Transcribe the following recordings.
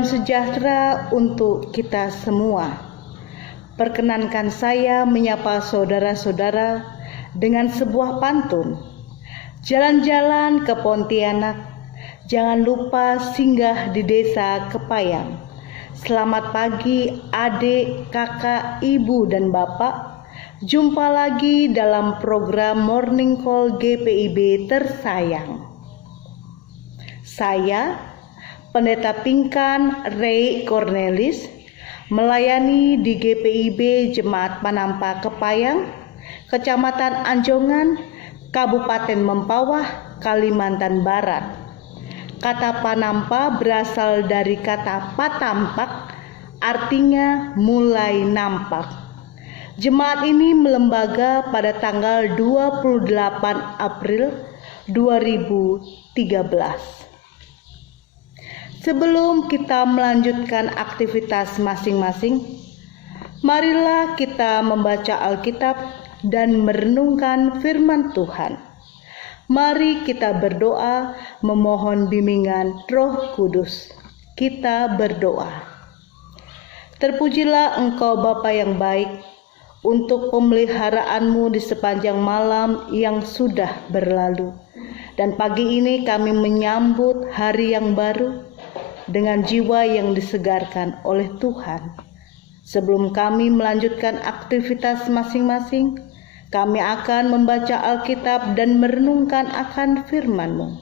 Salam sejahtera untuk kita semua. Perkenankan saya menyapa saudara-saudara dengan sebuah pantun. Jalan-jalan ke Pontianak, jangan lupa singgah di desa Kepayang. Selamat pagi adik, kakak, ibu, dan bapak. Jumpa lagi dalam program Morning Call GPIB tersayang. Saya Pendeta Pinkan Ray Cornelis, melayani di GPIB Jemaat Panampa Kepayang, Kecamatan Anjongan, Kabupaten Mempawah, Kalimantan Barat. Kata Panampa berasal dari kata patampak, artinya mulai nampak. Jemaat ini melembaga pada tanggal 28 April 2013. Sebelum kita melanjutkan aktivitas masing-masing, marilah kita membaca Alkitab dan merenungkan firman Tuhan. Mari kita berdoa memohon bimbingan Roh Kudus. Kita berdoa. Terpujilah Engkau Bapa yang baik, untuk pemeliharaanmu di sepanjang malam yang sudah berlalu. Dan pagi ini kami menyambut hari yang baru dengan jiwa yang disegarkan oleh Tuhan. Sebelum kami melanjutkan aktivitas masing-masing, kami akan membaca Alkitab dan merenungkan akan firman-Mu.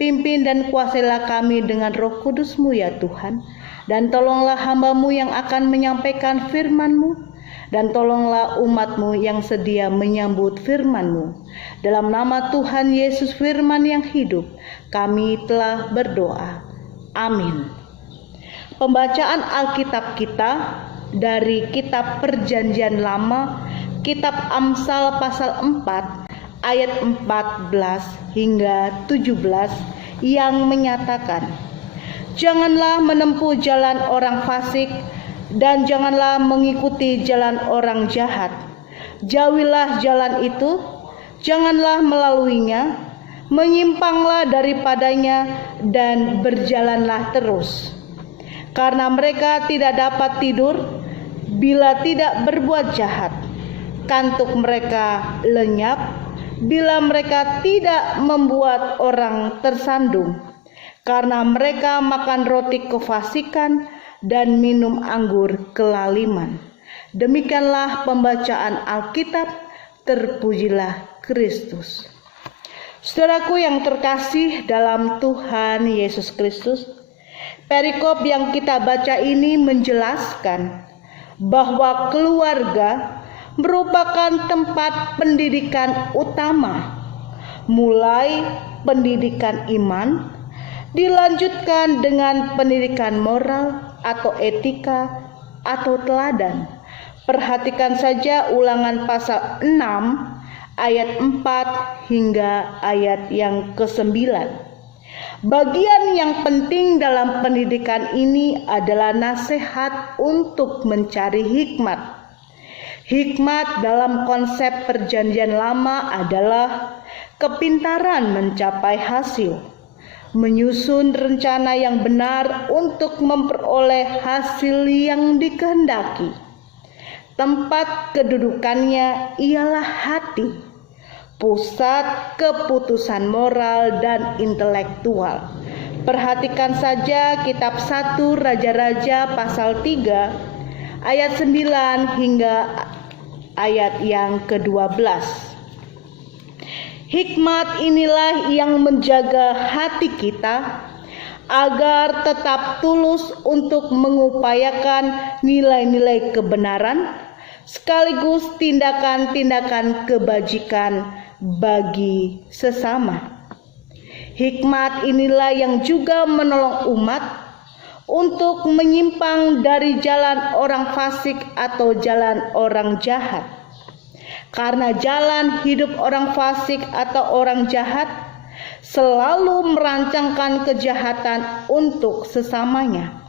Pimpin dan kuasailah kami dengan Roh Kudus-Mu ya Tuhan, dan tolonglah hamba-Mu yang akan menyampaikan firman-Mu, dan tolonglah umat-Mu yang sedia menyambut firman-Mu. Dalam nama Tuhan Yesus Firman yang hidup, kami telah berdoa. Amin. Pembacaan Alkitab kita dari Kitab Perjanjian Lama, Kitab Amsal pasal 4 ayat 14 hingga 17 yang menyatakan, "Janganlah menempuh jalan orang fasik dan janganlah mengikuti jalan orang jahat. Jauhilah jalan itu, janganlah melaluinya. Menyimpanglah daripadanya dan berjalanlah terus. Karena mereka tidak dapat tidur bila tidak berbuat jahat. Kantuk mereka lenyap bila mereka tidak membuat orang tersandung. Karena mereka makan roti kefasikan dan minum anggur kelaliman." Demikianlah pembacaan Alkitab. Terpujilah Kristus. Saudaraku yang terkasih dalam Tuhan Yesus Kristus, perikop yang kita baca ini menjelaskan bahwa keluarga merupakan tempat pendidikan utama, mulai pendidikan iman, dilanjutkan dengan pendidikan moral atau etika atau teladan. Perhatikan saja Ulangan pasal 6 ayat 4 hingga ayat yang ke-9. Bagian yang penting dalam pendidikan ini adalah nasihat untuk mencari hikmat. Hikmat dalam konsep Perjanjian Lama adalah kepintaran mencapai hasil, menyusun rencana yang benar untuk memperoleh hasil yang dikehendaki. Tempat kedudukannya ialah hati, pusat keputusan moral dan intelektual. Perhatikan saja kitab 1 Raja-Raja pasal 3 ayat 9 hingga ayat yang ke-12. Hikmat inilah yang menjaga hati kita agar tetap tulus untuk mengupayakan nilai-nilai kebenaran sekaligus tindakan-tindakan kebajikan bagi sesama. Hikmat inilah yang juga menolong umat untuk menyimpang dari jalan orang fasik atau jalan orang jahat. Karena jalan hidup orang fasik atau orang jahat selalu merancangkan kejahatan untuk sesamanya.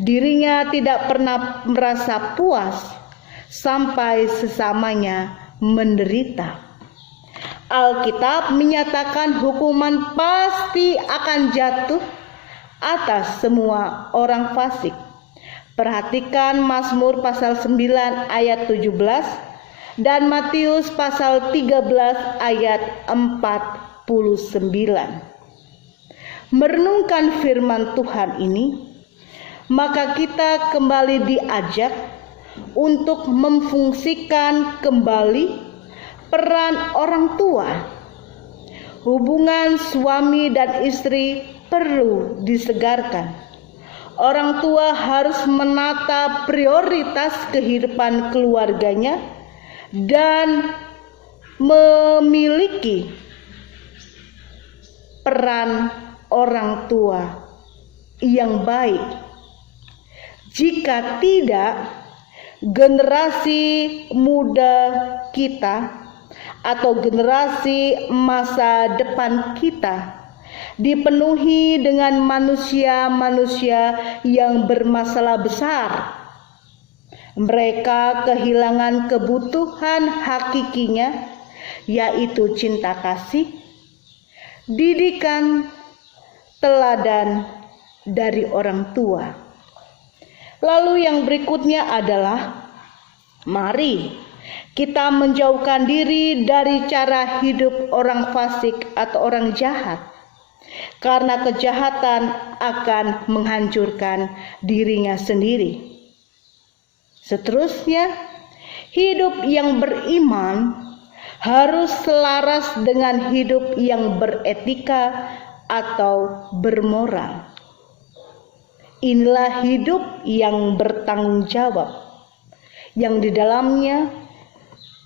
Dirinya tidak pernah merasa puas sampai sesamanya menderita. Alkitab menyatakan hukuman pasti akan jatuh atas semua orang fasik. Perhatikan Mazmur pasal 9 ayat 17 dan Matius pasal 13 ayat 49. Merenungkan firman Tuhan ini, maka kita kembali diajak untuk memfungsikan kembali peran orang tua. Hubungan suami dan istri perlu disegarkan. Orang tua harus menata prioritas kehidupan keluarganya dan memiliki peran orang tua yang baik. Jika tidak, generasi muda kita atau generasi masa depan kita dipenuhi dengan manusia-manusia yang bermasalah besar. Mereka kehilangan kebutuhan hakikinya, yaitu cinta kasih, didikan, teladan dari orang tua. Lalu yang berikutnya adalah, mari kita menjauhkan diri dari cara hidup orang fasik atau orang jahat. Karena kejahatan akan menghancurkan dirinya sendiri. Seterusnya, hidup yang beriman harus selaras dengan hidup yang beretika atau bermoral. Inilah hidup yang bertanggung jawab, yang di dalamnya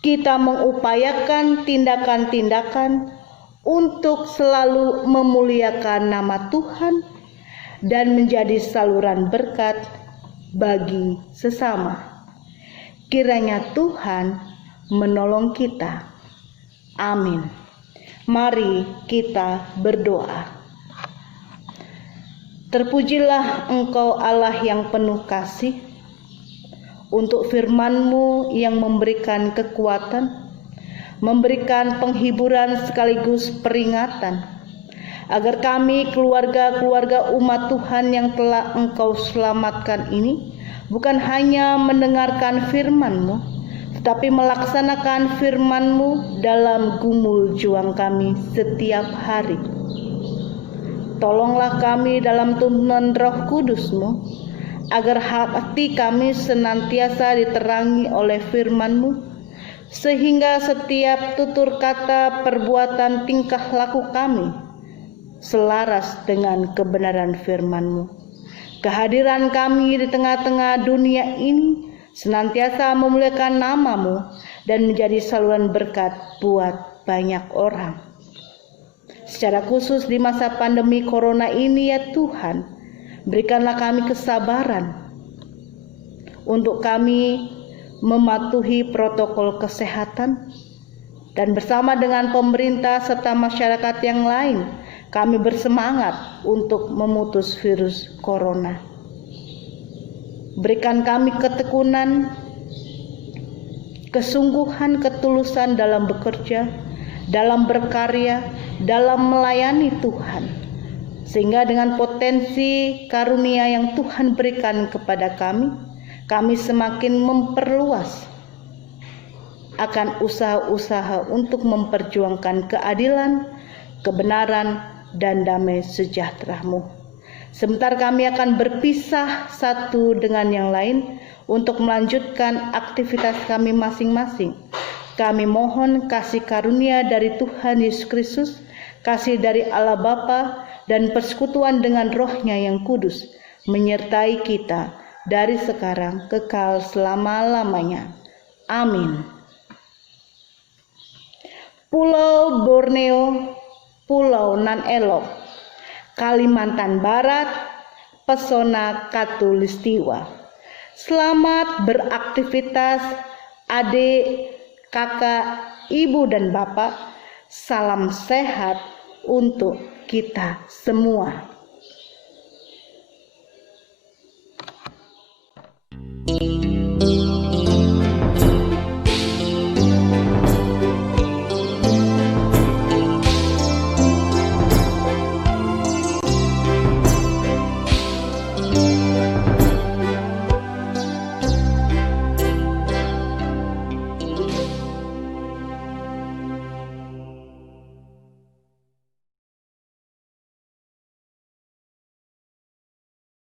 kita mengupayakan tindakan-tindakan untuk selalu memuliakan nama Tuhan dan menjadi saluran berkat bagi sesama. Kiranya Tuhan menolong kita. Amin. Mari kita berdoa. Terpujilah Engkau Allah yang penuh kasih, untuk firman-Mu yang memberikan kekuatan, memberikan penghiburan sekaligus peringatan, agar kami keluarga-keluarga umat Tuhan yang telah Engkau selamatkan ini bukan hanya mendengarkan firman-Mu, tetapi melaksanakan firman-Mu dalam gumul juang kami setiap hari. Tolonglah kami dalam tuntunan Roh Kudus-Mu, agar hati kami senantiasa diterangi oleh firman-Mu, sehingga setiap tutur kata, perbuatan, tingkah laku kami selaras dengan kebenaran firman-Mu. Kehadiran kami di tengah-tengah dunia ini senantiasa memuliakan nama-Mu dan menjadi saluran berkat buat banyak orang. Secara khusus di masa pandemi corona ini, ya Tuhan, berikanlah kami kesabaran untuk kami mematuhi protokol kesehatan, dan bersama dengan pemerintah serta masyarakat yang lain kami bersemangat untuk memutus virus corona. Berikan kami ketekunan, kesungguhan, ketulusan dalam bekerja, dalam berkarya, dalam melayani Tuhan, sehingga dengan potensi karunia yang Tuhan berikan kepada kami semakin memperluas akan usaha-usaha untuk memperjuangkan keadilan, kebenaran, dan damai sejahtera-Mu. Sebentar kami akan berpisah satu dengan yang lain untuk melanjutkan aktivitas kami masing-masing. Kami mohon kasih karunia dari Tuhan Yesus Kristus, kasih dari Allah Bapa, dan persekutuan dengan Roh-Nya yang kudus menyertai kita dari sekarang kekal selama-lamanya. Amin. Pulau Borneo, Pulau Nan Elok, Kalimantan Barat, pesona Katulistiwa. Selamat beraktivitas adik, kakak, ibu, dan bapak. Salam sehat untuk kita semua.